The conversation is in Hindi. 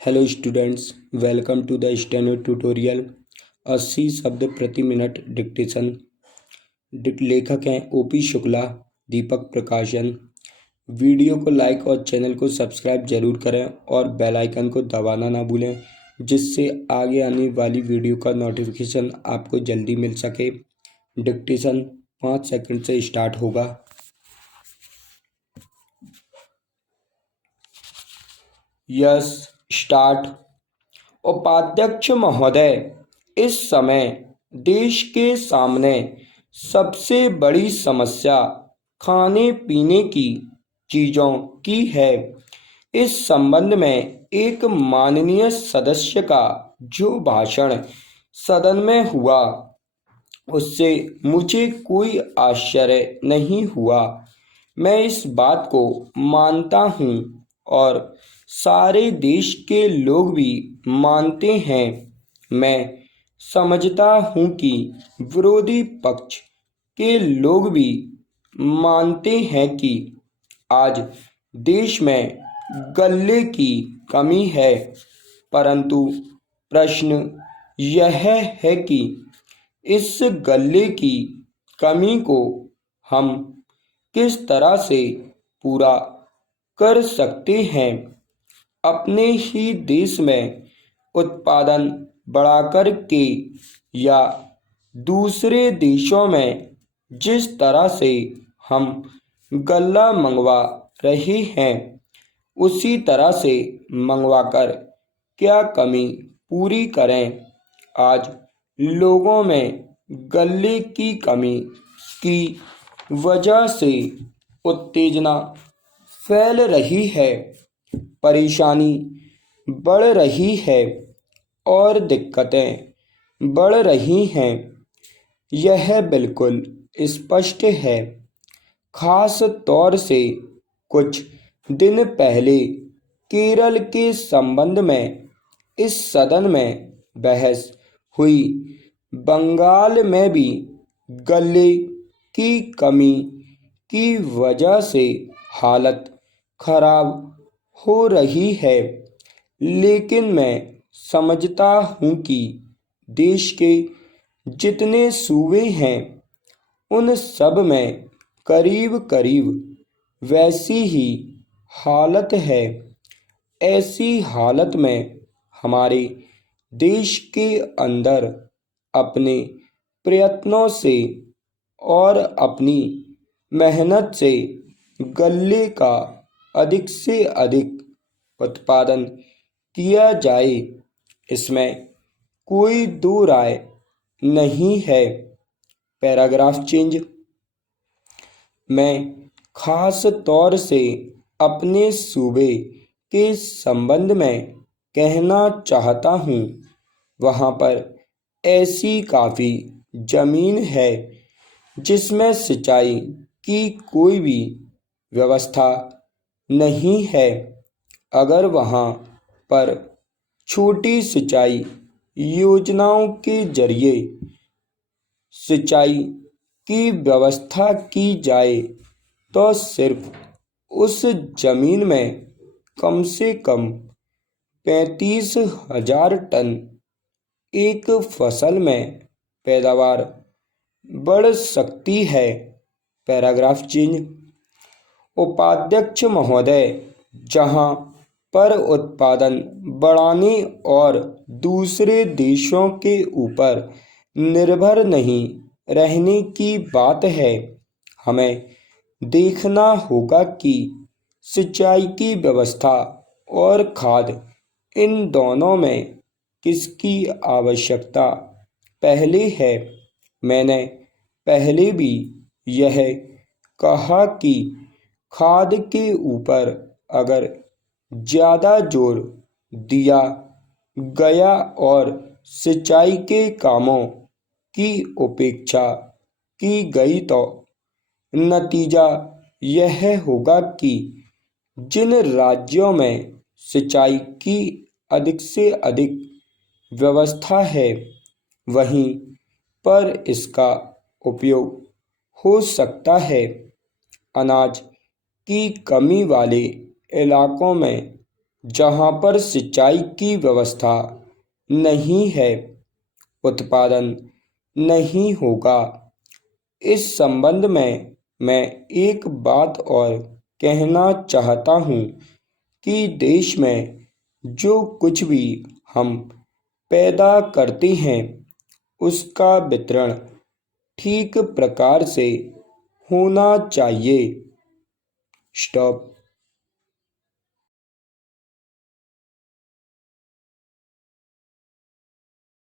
Hello students, welcome to the steno tutorial. 80 शब्द प्रति मिनट डिक्टेशन। लेखक हैं ओपी शुक्ला, दीपक प्रकाशन। वीडियो को लाइक और चैनल को सब्सक्राइब जरूर करें और बेल आइकन को दबाना ना भूलें, जिससे आगे आने वाली वीडियो का नोटिफिकेशन आपको जल्दी मिल सके। डिक्टेशन 5 सेकंड से स्टार्ट होगा। Yes, start. उपाध्यक्ष महोदय, इस समय देश के सामने सबसे बड़ी समस्या खाने पीने की चीज़ों की है। इस संबंध में एक माननीय सदस्य का जो भाषण सदन में हुआ, उससे मुझे कोई आश्चर्य नहीं हुआ। मैं इस बात को मानता हूँ और सारे देश के लोग भी मानते हैं। मैं समझता हूँ कि विरोधी पक्ष के लोग भी मानते हैं कि आज देश में गल्ले की कमी है, परंतु प्रश्न यह है कि इस गल्ले की कमी को हम किस तरह से पूरा कर सकते हैं। अपने ही देश में उत्पादन बढ़ाकर के या दूसरे देशों में जिस तरह से हम गल्ला मंगवा रहे हैं, उसी तरह से मंगवाकर क्या कमी पूरी करें। आज लोगों में गल्ले की कमी की वजह से उत्तेजना फैल रही है, परेशानी बढ़ रही है और दिक्कतें बढ़ रही हैं। यह बिल्कुल स्पष्ट है। खास तौर से कुछ दिन पहले केरल के संबंध में इस सदन में बहस हुई। बंगाल में भी गल्ले की कमी की वजह से हालत खराब हो रही है, लेकिन मैं समझता हूँ कि देश के जितने सूबे हैं, उन सब में करीब करीब वैसी ही हालत है। ऐसी हालत में हमारे देश के अंदर अपने प्रयत्नों से और अपनी मेहनत से गल्ले का अधिक से अधिक उत्पादन किया जाए, इसमें कोई दो राय नहीं है। Paragraph change. मैं खास तौर से अपने सूबे के संबंध में कहना चाहता हूँ। वहाँ पर ऐसी काफ़ी ज़मीन है जिसमें सिंचाई की कोई भी व्यवस्था नहीं है। अगर वहाँ पर छोटी सिंचाई योजनाओं के जरिए सिंचाई की व्यवस्था की जाए तो सिर्फ उस जमीन में कम से कम 35,000 टन एक फसल में पैदावार बढ़ सकती है। Paragraph change. उपाध्यक्ष महोदय, जहां पर उत्पादन बढ़ाने और दूसरे देशों के ऊपर निर्भर नहीं रहने की बात है, हमें देखना होगा कि सिंचाई की व्यवस्था और खाद, इन दोनों में किसकी आवश्यकता पहले है। मैंने पहले भी यह कहा कि खाद के ऊपर अगर ज़्यादा जोर दिया गया और सिंचाई के कामों की उपेक्षा की गई तो नतीजा यह होगा कि जिन राज्यों में सिंचाई की अधिक से अधिक व्यवस्था है, वहीं पर इसका उपयोग हो सकता है। अनाज की कमी वाले इलाकों में जहाँ पर सिंचाई की व्यवस्था नहीं है, उत्पादन नहीं होगा। इस संबंध में मैं एक बात और कहना चाहता हूँ कि देश में जो कुछ भी हम पैदा करते हैं उसका वितरण ठीक प्रकार से होना चाहिए। स्टॉप।